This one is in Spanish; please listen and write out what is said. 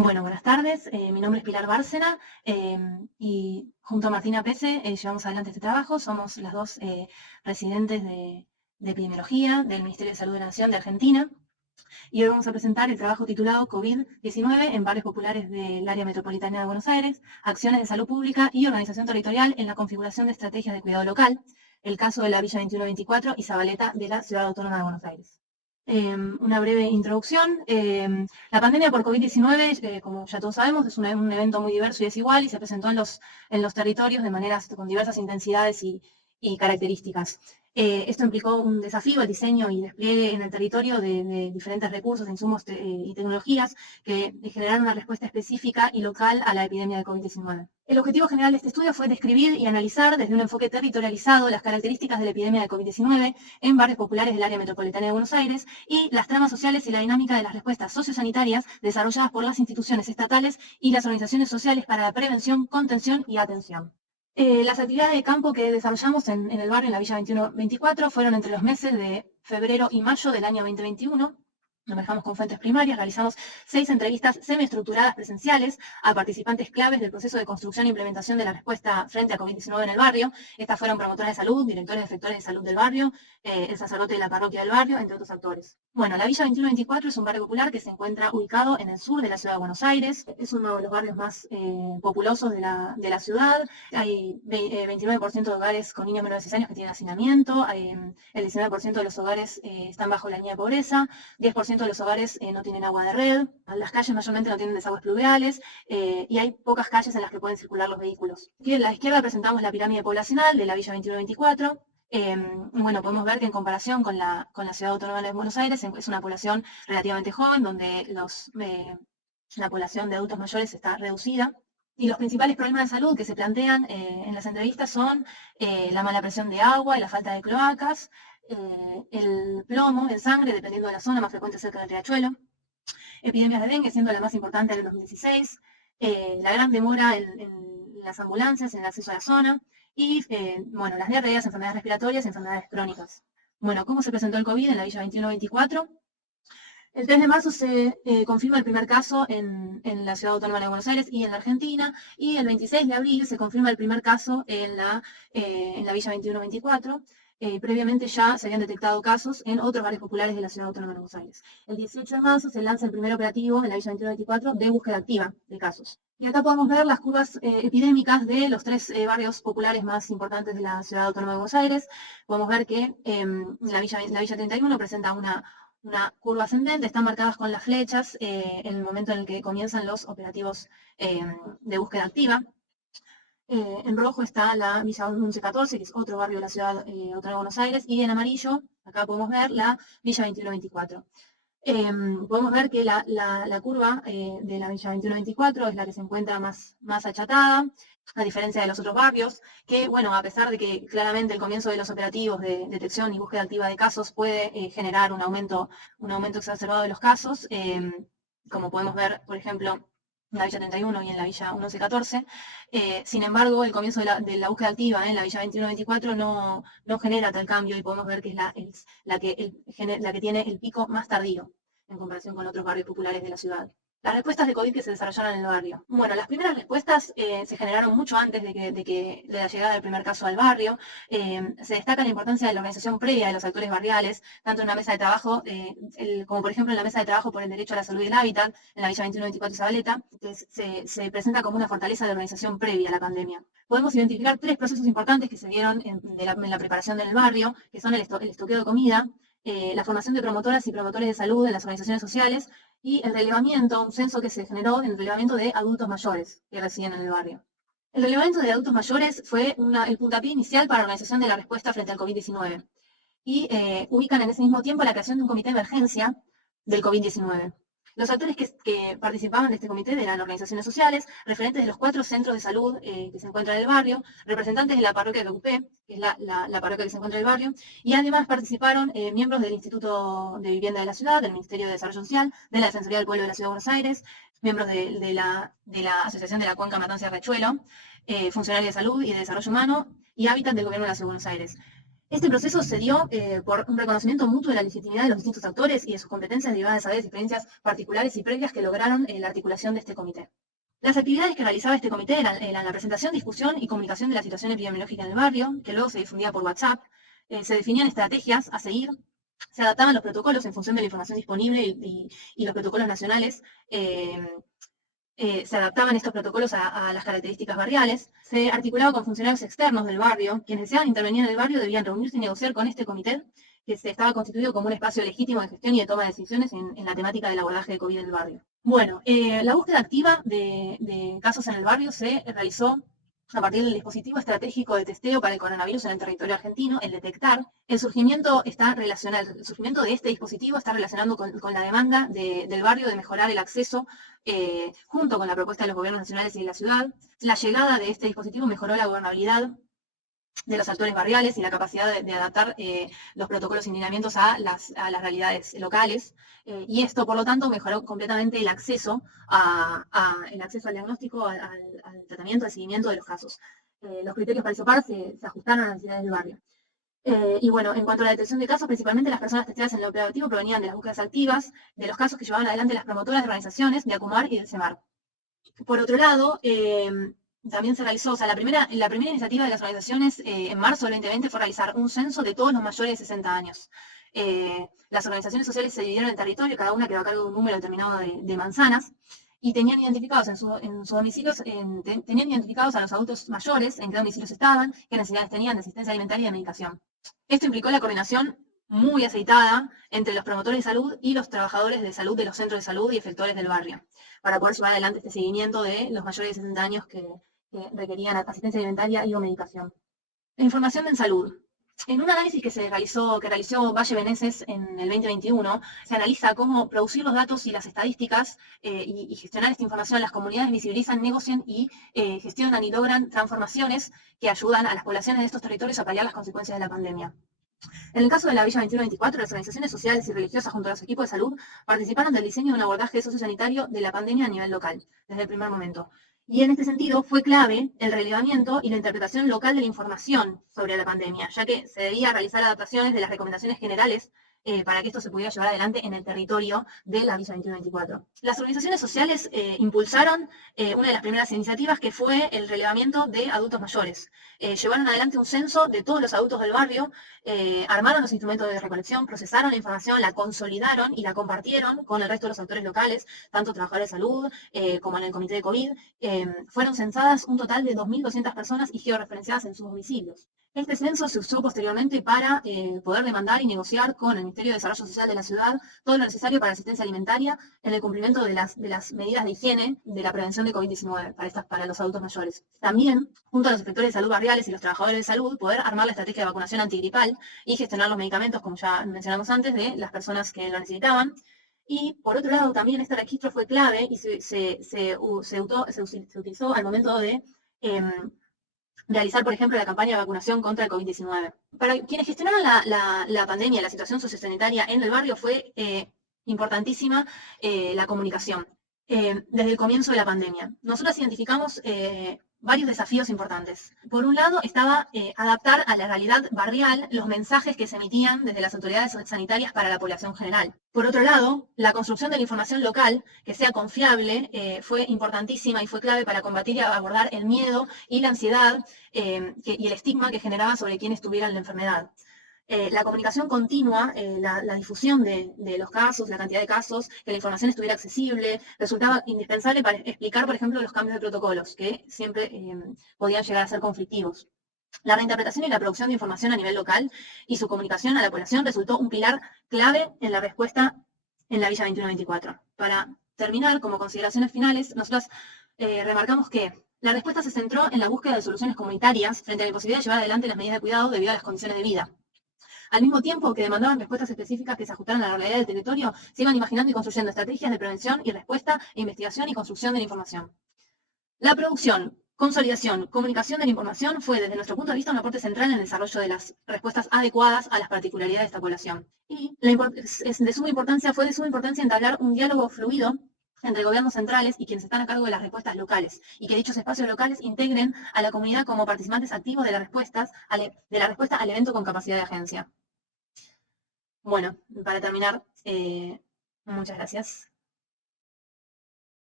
Bueno, buenas tardes. Mi nombre es Pilar Bárcena y junto a Martina Pese llevamos adelante este trabajo. Somos las dos residentes de epidemiología del Ministerio de Salud de la Nación de Argentina y hoy vamos a presentar el trabajo titulado COVID-19 en barrios populares del área metropolitana de Buenos Aires, acciones de salud pública y organización territorial en la configuración de estrategias de cuidado local, el caso de la Villa 2124 y Zabaleta de la Ciudad Autónoma de Buenos Aires. Una breve introducción. La pandemia por COVID-19, como ya todos sabemos, es un evento muy diverso y desigual y se presentó en los territorios de maneras con diversas intensidades y características. Esto implicó un desafío al diseño y despliegue en el territorio de diferentes recursos, insumos y tecnologías que generaron una respuesta específica y local a la epidemia de COVID-19. El objetivo general de este estudio fue describir y analizar desde un enfoque territorializado las características de la epidemia de COVID-19 en barrios populares del área metropolitana de Buenos Aires y las tramas sociales y la dinámica de las respuestas sociosanitarias desarrolladas por las instituciones estatales y las organizaciones sociales para la prevención, contención y atención. Las actividades de campo que desarrollamos en el barrio, en la Villa 2124, fueron entre los meses de febrero y mayo del año 2021. Nos manejamos con fuentes primarias, realizamos 6 entrevistas semiestructuradas presenciales a participantes claves del proceso de construcción e implementación de la respuesta frente a COVID-19 en el barrio. Estas fueron promotoras de salud, directores y efectores de salud del barrio, el sacerdote de la parroquia del barrio, entre otros actores. Bueno, la Villa 2124 es un barrio popular que se encuentra ubicado en el sur de la ciudad de Buenos Aires. Es uno de los barrios más populosos de la ciudad. Hay 29% de hogares con niños menores de 6 años que tienen hacinamiento. El 19% de los hogares están bajo la línea de pobreza. 10% de los hogares no tienen agua de red, las calles mayormente no tienen desagües pluviales y hay pocas calles en las que pueden circular los vehículos. Aquí en la izquierda presentamos la pirámide poblacional de la Villa 2124. Bueno, podemos ver que en comparación con la Ciudad Autónoma de Buenos Aires es una población relativamente joven, donde la población de adultos mayores está reducida. Y los principales problemas de salud que se plantean en las entrevistas son la mala presión de agua y la falta de cloacas, el plomo en sangre, dependiendo de la zona, más frecuente cerca del riachuelo, epidemias de dengue siendo la más importante en el 2016, la gran demora en las ambulancias, en el acceso a la zona, y bueno, las diarreas, enfermedades respiratorias, enfermedades crónicas. Bueno, ¿cómo se presentó el COVID en la Villa 2124? El 3 de marzo se confirma el primer caso en la Ciudad Autónoma de Buenos Aires y en la Argentina, y el 26 de abril se confirma el primer caso en la Villa 2124. Previamente ya se habían detectado casos en otros barrios populares de la Ciudad Autónoma de Buenos Aires. El 18 de marzo se lanza el primer operativo en la Villa 2124 de búsqueda activa de casos. Y acá podemos ver las curvas epidémicas de los 3 barrios populares más importantes de la Ciudad Autónoma de Buenos Aires. Podemos ver que la Villa 31 presenta una curva ascendente, están marcadas con las flechas en el momento en el que comienzan los operativos de búsqueda activa. En rojo está la Villa 1114, que es otro barrio de la Ciudad Autónoma de Buenos Aires, y en amarillo, acá podemos ver la Villa 2124. Podemos ver que la curva de la Villa 2124 es la que se encuentra más achatada, a diferencia de los otros barrios, que, bueno, a pesar de que claramente el comienzo de los operativos de detección y búsqueda activa de casos puede generar un aumento exacerbado de los casos, como podemos ver, por ejemplo, en la Villa 31 y en la Villa 1114. Sin embargo, el comienzo de la búsqueda activa en la Villa 2124 no genera tal cambio y podemos ver que es la que tiene el pico más tardío en comparación con otros barrios populares de la ciudad. Las respuestas de COVID que se desarrollaron en el barrio. Bueno, las primeras respuestas se generaron mucho antes de la llegada del primer caso al barrio. Se destaca la importancia de la organización previa de los actores barriales, tanto en una mesa de trabajo, como por ejemplo en la mesa de trabajo por el derecho a la salud y el hábitat, en la Villa 2124 Zabaleta, que se presenta como una fortaleza de organización previa a la pandemia. Podemos identificar 3 procesos importantes que se dieron en la preparación del barrio, que son el estoqueo de comida, la formación de promotoras y promotores de salud en las organizaciones sociales, y el relevamiento, un censo que se generó en el relevamiento de adultos mayores que residen en el barrio. El relevamiento de adultos mayores fue el puntapié inicial para la organización de la respuesta frente al COVID-19 y ubican en ese mismo tiempo la creación de un comité de emergencia del COVID-19. Los actores que participaban de este comité eran organizaciones sociales, referentes de los 4 centros de salud que se encuentran en el barrio, representantes de la parroquia que ocupé, que es la parroquia que se encuentra en el barrio, y además participaron miembros del Instituto de Vivienda de la Ciudad, del Ministerio de Desarrollo Social, de la Defensoría del Pueblo de la Ciudad de Buenos Aires, miembros de la Asociación de la Cuenca Matanza y Riachuelo, funcionarios de salud y de desarrollo humano, y Hábitat del Gobierno de la Ciudad de Buenos Aires. Este proceso se dio por un reconocimiento mutuo de la legitimidad de los distintos actores y de sus competencias derivadas de saberes y experiencias particulares y previas que lograron la articulación de este comité. Las actividades que realizaba este comité eran la presentación, discusión y comunicación de la situación epidemiológica en el barrio, que luego se difundía por WhatsApp. Se definían estrategias a seguir, se adaptaban los protocolos en función de la información disponible y los protocolos nacionales. Se adaptaban estos protocolos a las características barriales. Se articulaba con funcionarios externos del barrio. Quienes deseaban intervenir en el barrio debían reunirse y negociar con este comité, que se estaba constituido como un espacio legítimo de gestión y de toma de decisiones en la temática del abordaje de COVID en el barrio. Bueno, la búsqueda activa de casos en el barrio se realizó a partir del dispositivo estratégico de testeo para el coronavirus en el territorio argentino, el Detectar. El surgimiento de este dispositivo está relacionado con la demanda del barrio de mejorar el acceso, junto con la propuesta de los gobiernos nacionales y de la ciudad. La llegada de este dispositivo mejoró la gobernabilidad de los actores barriales y la capacidad de adaptar los protocolos y lineamientos a las realidades locales. Y esto, por lo tanto, mejoró completamente el acceso al diagnóstico, al tratamiento, al seguimiento de los casos. Los criterios para isopar se ajustaron a las necesidades del barrio. Y bueno, en cuanto a la detección de casos, principalmente las personas testeadas en el operativo provenían de las búsquedas activas, de los casos que llevaban adelante las promotoras de organizaciones, de ACUMAR y del CEMAR. Por otro lado, también se realizó, la primera iniciativa de las organizaciones en marzo del 2020 fue realizar un censo de todos los mayores de 60 años. Las organizaciones sociales se dividieron en territorio, cada una quedó a cargo de un número determinado de manzanas, y tenían identificados en sus domicilios, tenían identificados a los adultos mayores, en qué domicilios estaban, qué necesidades tenían de asistencia alimentaria y de medicación. Esto implicó la coordinación muy aceitada entre los promotores de salud y los trabajadores de salud de los centros de salud y efectores del barrio, para poder llevar adelante este seguimiento de los mayores de 60 años que requerían asistencia alimentaria y o medicación. La información en salud. En un análisis que realizó Valle Beneses en el 2021, se analiza cómo producir los datos y las estadísticas y gestionar esta información. Las comunidades visibilizan, negocian y gestionan y logran transformaciones que ayudan a las poblaciones de estos territorios a paliar las consecuencias de la pandemia. En el caso de la Villa 2124, las organizaciones sociales y religiosas junto a los equipos de salud participaron del diseño de un abordaje sociosanitario de la pandemia a nivel local, desde el primer momento. Y en este sentido fue clave el relevamiento y la interpretación local de la información sobre la pandemia, ya que se debía realizar adaptaciones de las recomendaciones generales para que esto se pudiera llevar adelante en el territorio de la Villa 2124. Las organizaciones sociales impulsaron una de las primeras iniciativas, que fue el relevamiento de adultos mayores. Llevaron adelante un censo de todos los adultos del barrio, armaron los instrumentos de recolección, procesaron la información, la consolidaron y la compartieron con el resto de los actores locales, tanto trabajadores de salud como en el comité de COVID. Fueron censadas un total de 2.200 personas y georreferenciadas en sus domicilios. Este censo se usó posteriormente para poder demandar y negociar con el Ministerio de Desarrollo Social de la ciudad todo lo necesario para la asistencia alimentaria en el cumplimiento de las medidas de higiene de la prevención de COVID-19 para los adultos mayores. También, junto a los inspectores de salud barriales y los trabajadores de salud, poder armar la estrategia de vacunación antigripal y gestionar los medicamentos, como ya mencionamos antes, de las personas que lo necesitaban. Y por otro lado, también este registro fue clave y se utilizó al momento de realizar, por ejemplo, la campaña de vacunación contra el COVID-19. Para quienes gestionaron la pandemia, la situación sociosanitaria en el barrio, fue importantísima la comunicación desde el comienzo de la pandemia. Nosotros identificamos varios desafíos importantes. Por un lado, estaba adaptar a la realidad barrial los mensajes que se emitían desde las autoridades sanitarias para la población general. Por otro lado, la construcción de la información local, que sea confiable, fue importantísima y fue clave para combatir y abordar el miedo y la ansiedad y el estigma que generaba sobre quienes tuvieran la enfermedad. La comunicación continua, la difusión de los casos, la cantidad de casos, que la información estuviera accesible, resultaba indispensable para explicar, por ejemplo, los cambios de protocolos, que siempre podían llegar a ser conflictivos. La reinterpretación y la producción de información a nivel local y su comunicación a la población resultó un pilar clave en la respuesta en la Villa 2124. Para terminar, como consideraciones finales, nosotros remarcamos que la respuesta se centró en la búsqueda de soluciones comunitarias frente a la imposibilidad de llevar adelante las medidas de cuidado debido a las condiciones de vida. Al mismo tiempo que demandaban respuestas específicas que se ajustaran a la realidad del territorio, se iban imaginando y construyendo estrategias de prevención y respuesta, investigación y construcción de la información. La producción, consolidación, comunicación de la información fue, desde nuestro punto de vista, un aporte central en el desarrollo de las respuestas adecuadas a las particularidades de esta población. Y fue de suma importancia entablar un diálogo fluido entre gobiernos centrales y quienes están a cargo de las respuestas locales, y que dichos espacios locales integren a la comunidad como participantes activos de, de la respuesta al evento con capacidad de agencia. Bueno, para terminar, muchas gracias.